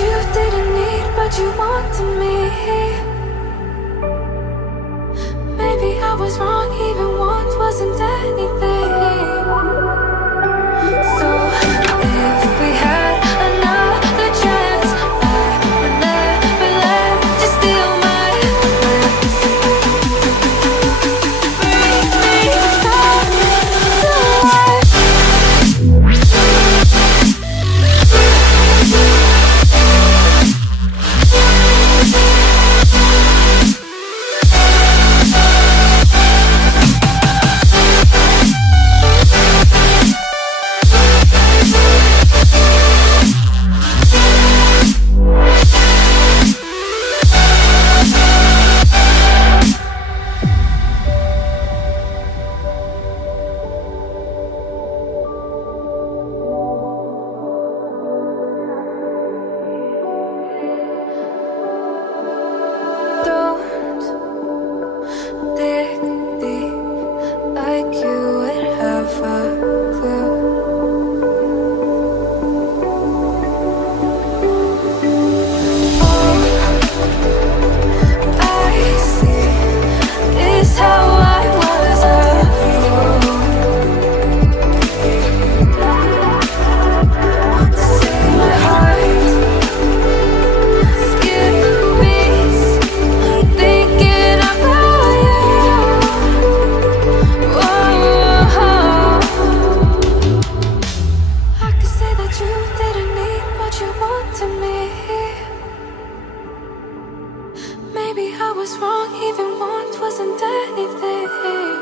you didn't need, but you wanted me. Maybe I was wrong, even want wasn't anything. So if we had another chance, I would never let you steal my lips. Breathe me back to life. Don't dig deep like you would have a clue. All I see is how I was a fool to save my heart. Skip beats, thinking about you. Whoa. I could say that you didn't need, but you wanted me. Maybe I was wrong, even want wasn't anything.